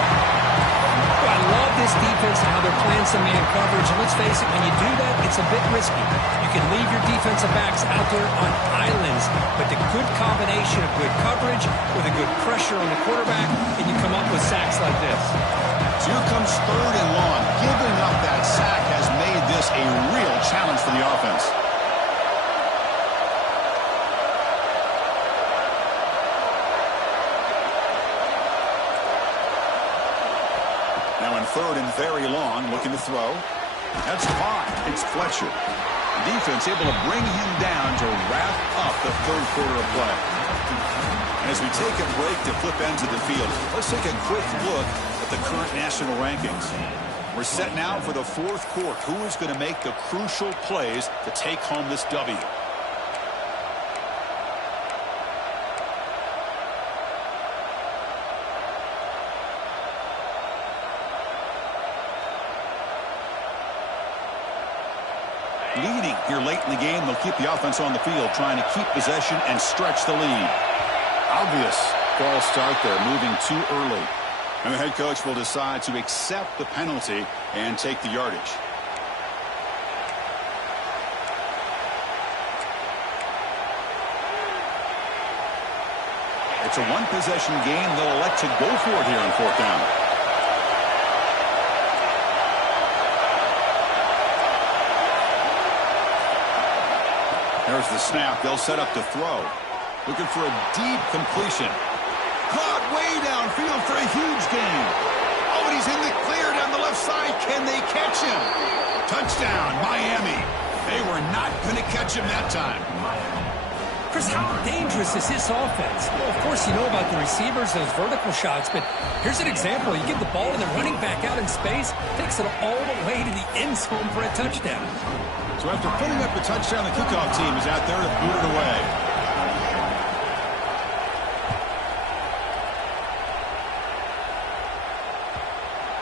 Well, I love this defense and how they're playing some man coverage. And let's face it, when you do that, it's a bit risky. You can leave your defensive backs out there on islands, but the good combination of good coverage with a good pressure on the quarterback, and you come up with sacks like this. So here comes third and long. Giving up that sack has made this a real challenge for the offense. Now in third and very long, looking to throw. That's caught. It's Fletcher. The defense able to bring him down to wrap up the third quarter of play. And as we take a break to flip ends of the field, let's take a quick look at the current national rankings. We're set now for the fourth quarter. Who is going to make the crucial plays to take home this W? Leading here late in the game, they'll keep the offense on the field, trying to keep possession and stretch the lead. Obvious false start there, moving too early. And the head coach will decide to accept the penalty and take the yardage. It's a one-possession game. They'll elect to go for it here on fourth down. There's the snap. They'll set up to throw. Looking for a deep completion. Caught way downfield for a huge gain. Oh, and he's in the clear down the left side. Can they catch him? Touchdown, Miami. They were not going to catch him that time. Chris, how dangerous is this offense? Well, of course, you know about the receivers, those vertical shots, but here's an example. You get the ball and the running back out in space, takes it all the way to the end zone for a touchdown. So after putting up the touchdown, the kickoff team is out there to boot it away.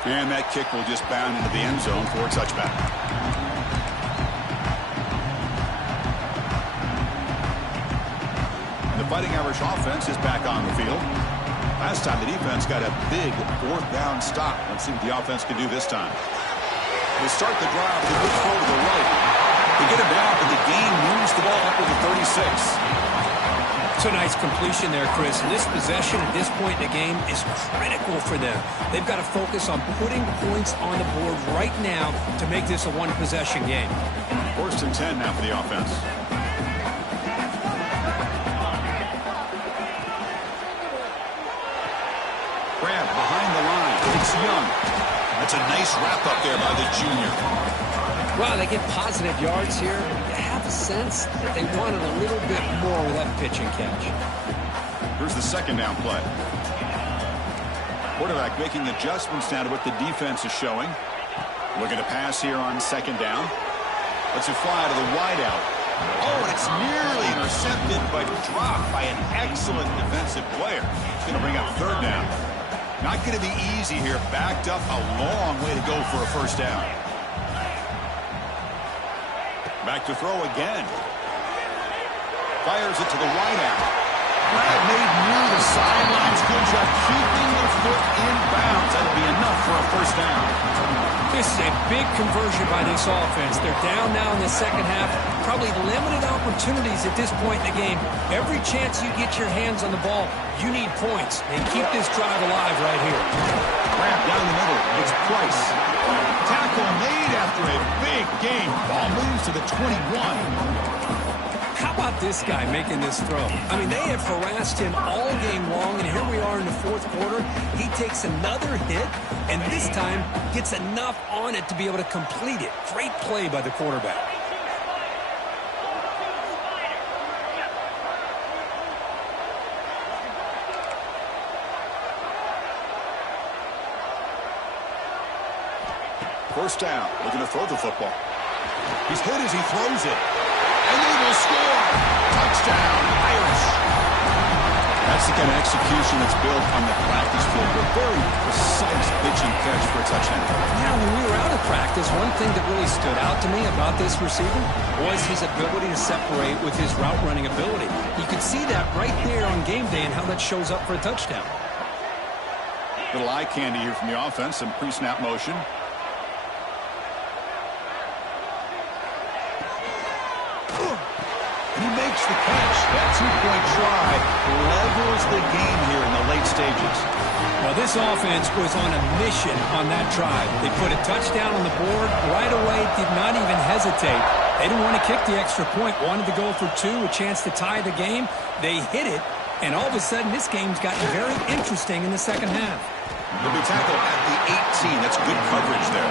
And that kick will just bound into the end zone for a touchback. And the Fighting Irish offense is back on the field. Last time the defense got a big fourth down stop. Let's see what the offense can do this time. They start the drive with a good throw to the right. They get it down, but the game moves the ball up to the 36. It's a nice completion there, Chris. And this possession at this point in the game is critical for them. They've got to focus on putting points on the board right now to make this a one-possession game. First and 10 now for the offense. Grab behind the line. It's Young. That's a nice wrap-up there by the junior. Well, they get positive yards here. You have a sense that they wanted a little bit more with that pitch and catch. Here's the second down play. Quarterback making adjustments now to what the defense is showing. Looking to pass here on second down. Lets it fly to the wideout. Oh, and it's nearly intercepted, but dropped by an excellent defensive player. It's going to bring up third down. Not going to be easy here. Backed up a long way to go for a first down. Back to throw again. Fires it to the wideout. Grab made near the sidelines. Good job keeping the foot in bounds. That'll be enough for a first down. This is a big conversion by this offense. They're down now in the second half. Probably limited opportunities at this point in the game. Every chance you get your hands on the ball, you need points. And keep this drive alive right here. Grab down the middle. It's Price. Tackle made after a big gain. Ball moves to the 21. How about this guy making this throw? I mean, they have harassed him all game long, and here we are in the fourth quarter. He takes another hit, and this time gets enough on it to be able to complete it. Great play by the quarterback. First down, looking to throw the football. He's hit as he throws it. And they will score. Touchdown, Irish. That's the kind of execution that's built on the practice field. A very precise pitch and catch for a touchdown. Now, when we were out of practice, one thing that really stood out to me about this receiver was his ability to separate with his route running ability. You could see that right there on game day and how that shows up for a touchdown. Little eye candy here from the offense. Some pre-snap motion. And he makes the catch. That two-point try levels the game here in the late stages. Well, this offense was on a mission on that drive. They put a touchdown on the board right away, did not even hesitate. They didn't want to kick the extra point, wanted to go for two, a chance to tie the game. They hit it, and all of a sudden this game's gotten very interesting in the second half. He'll be tackled at the 18. That's good coverage there.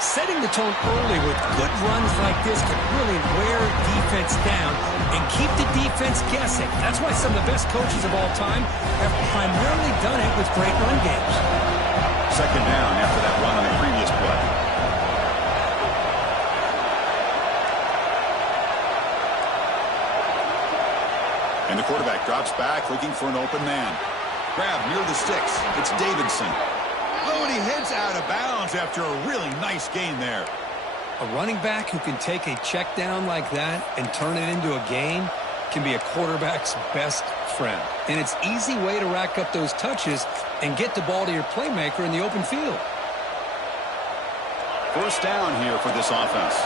Setting the tone early with good runs like this can really wear defense down and keep the defense guessing. That's why some of the best coaches of all time have primarily done it with great run games. Second down after that run on the previous play. And the quarterback drops back looking for an open man. Grab near the sticks. It's Davidson. Oh, and he heads out of bounds after a really nice gain there. A running back who can take a check down like that and turn it into a gain can be a quarterback's best friend. And it's an easy way to rack up those touches and get the ball to your playmaker in the open field. First down here for this offense.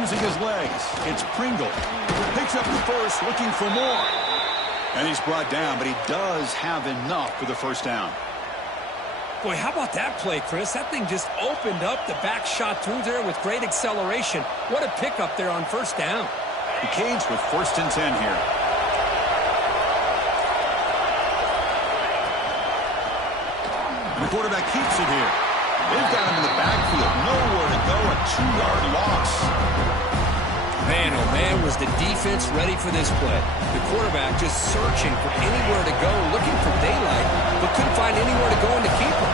Using his legs, it's Pringle. He picks up the first, looking for more. And he's brought down, but he does have enough for the first down. Boy, how about that play, Chris? That thing just opened up. The back shot through there with great acceleration. What a pickup there on first down. The Canes with 1st and 10 here. And the quarterback keeps it here. They've got him in the backfield. Nowhere to go. A 2-yard loss. Man, oh man, was the defense ready for this play. The quarterback just searching for anywhere to go, looking for daylight, but couldn't find anywhere to go in the keeper.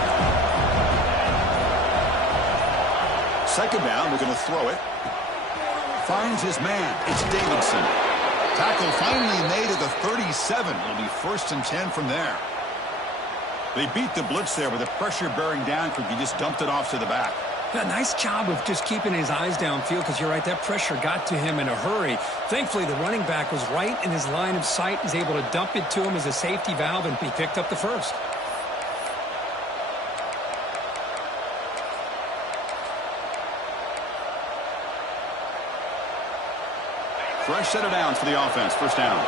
Second down, we're going to throw it. Finds his man. It's Davidson. Tackle finally made at the 37. It'll be 1st and 10 from there. They beat the blitz there with the pressure bearing down because he just dumped it off to the back. Yeah, nice job of just keeping his eyes downfield because you're right, that pressure got to him in a hurry. Thankfully, the running back was right in his line of sight, was able to dump it to him as a safety valve, and he picked up the first. Fresh set of downs for the offense. First down.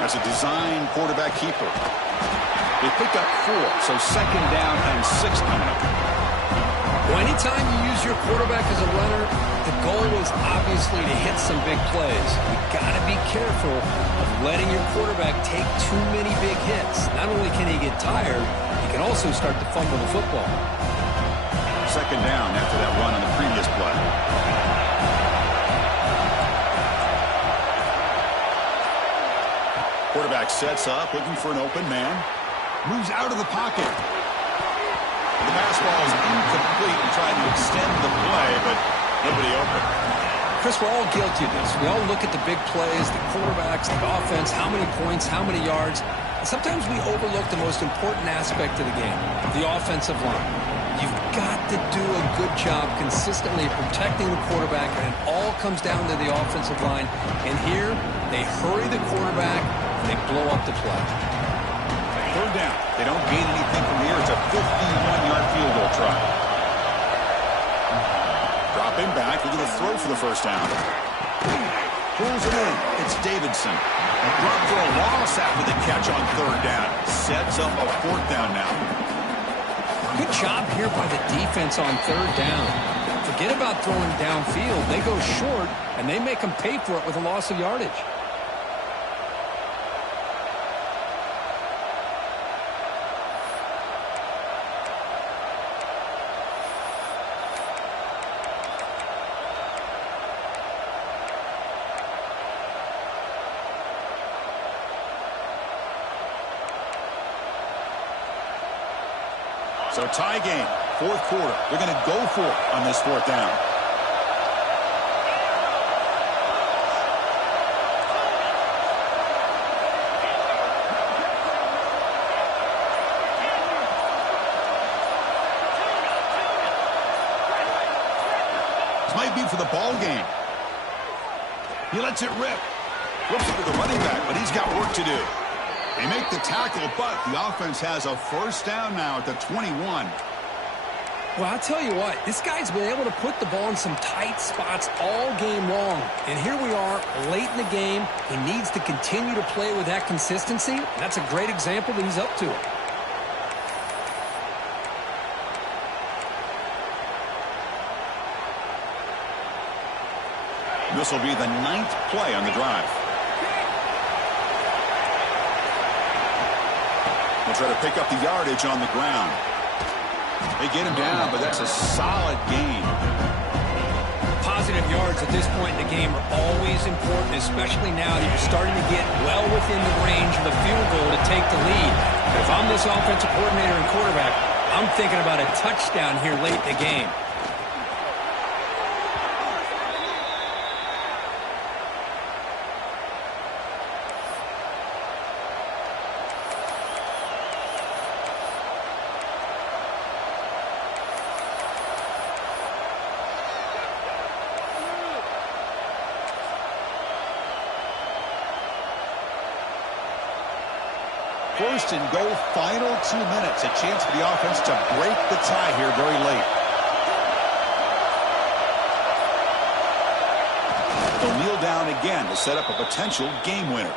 That's a design quarterback keeper. They pick up 4, so second down and 6 coming up. Well, anytime you use your quarterback as a runner, the goal is obviously to hit some big plays. You've got to be careful of letting your quarterback take too many big hits. Not only can he get tired, he can also start to fumble the football. Second down after that run on the previous play. Quarterback sets up, looking for an open man. Moves out of the pocket. The pass ball is incomplete and trying to extend the play, but nobody open. Chris, we're all guilty of this. We all look at the big plays, the quarterbacks, the offense, how many points, how many yards. And sometimes we overlook the most important aspect of the game, the offensive line. You've got to do a good job consistently protecting the quarterback, and it all comes down to the offensive line. And here, they hurry the quarterback, and they blow up the play. Third down. They don't gain anything from here. It's a 51-yard field goal try. Dropping back. We're going to throw for the first down. Pulls it in. It's Davidson. Brought for a loss after the catch on third down. Sets up a 4th down now. Good job here by the defense on third down. forget about throwing downfield. They go short, and they make them pay for it with a loss of yardage. So tie game, fourth quarter. They're going to go for it on this fourth down. This might be for the ball game. He lets it rip. Flips it to the running back, but he's got work to do. They make the tackle, but the offense has a first down now at the 21. Well, I'll tell you what, this guy's been able to put the ball in some tight spots all game long. And here we are, late in the game. He needs to continue to play with that consistency. That's a great example that he's up to it. This will be the 9th play on the drive. They'll try to pick up the yardage on the ground. They get him down, but that's a solid gain. Positive yards at this point in the game are always important, especially now that you're starting to get well within the range of a field goal to take the lead. But if I'm this offensive coordinator and quarterback, I'm thinking about a touchdown here late in the game. First and goal, final 2 minutes. A chance for the offense to break the tie here very late. They'll kneel down again to set up a potential game winner.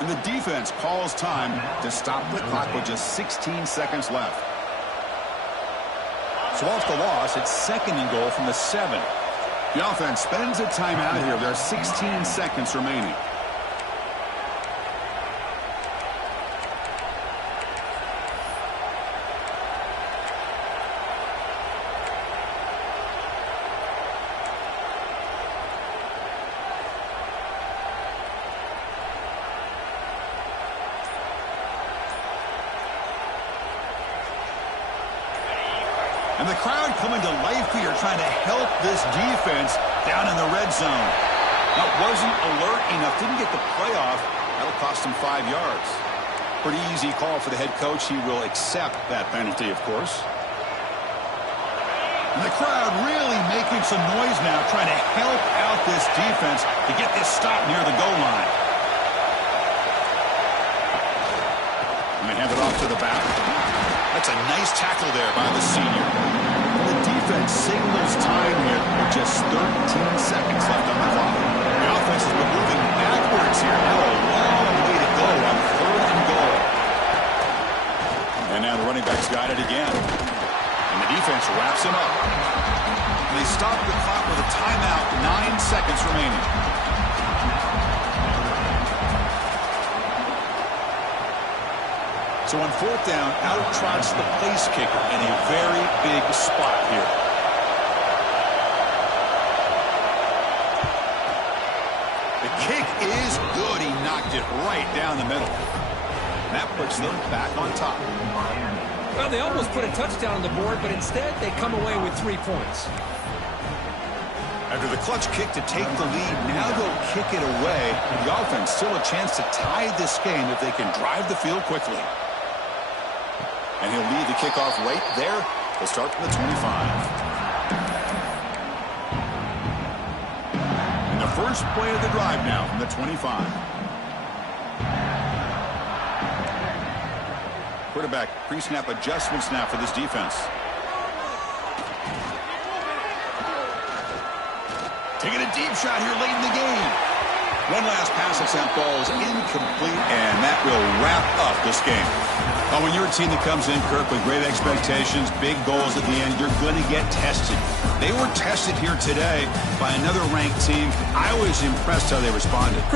And the defense calls time to stop the clock with just 16 seconds left. So off the loss, it's second and goal from the 7. The offense spends a timeout here. There are 16 seconds remaining. And the crowd coming to life here, trying to help this defense down in the red zone. That wasn't alert enough, didn't get the playoff. That'll cost him 5 yards. Pretty easy call for the head coach. He will accept that penalty, of course. And the crowd really making some noise now, trying to help out this defense to get this stop near the goal line. And they hand it off to the back. That's a nice tackle there by the senior. The defense signals time here with just 13 seconds left on the clock. The offense has been moving backwards here. Now a long way to go on third and goal. And now the running back's got it again. And the defense wraps him up. And they stop the clock with a timeout, 9 seconds remaining. So on fourth down, out trots the place kicker in a very big spot here. The kick is good. He knocked it right down the middle. And that puts them back on top. Well, they almost put a touchdown on the board, but instead they come away with 3 points. After the clutch kick to take the lead, now they'll kick it away. The offense still a chance to tie this game if they can drive the field quickly. And he'll lead the kickoff right there. They'll start from the 25. And the first play of the drive now from the 25. Quarterback pre-snap adjustments now for this defense. Taking a deep shot here late in the game. One last pass attempt, ball is incomplete, and that will wrap up this game. When you're a team that comes in, Kirk, with great expectations, big goals at the end, you're going to get tested. They were tested here today by another ranked team. I was impressed how they responded.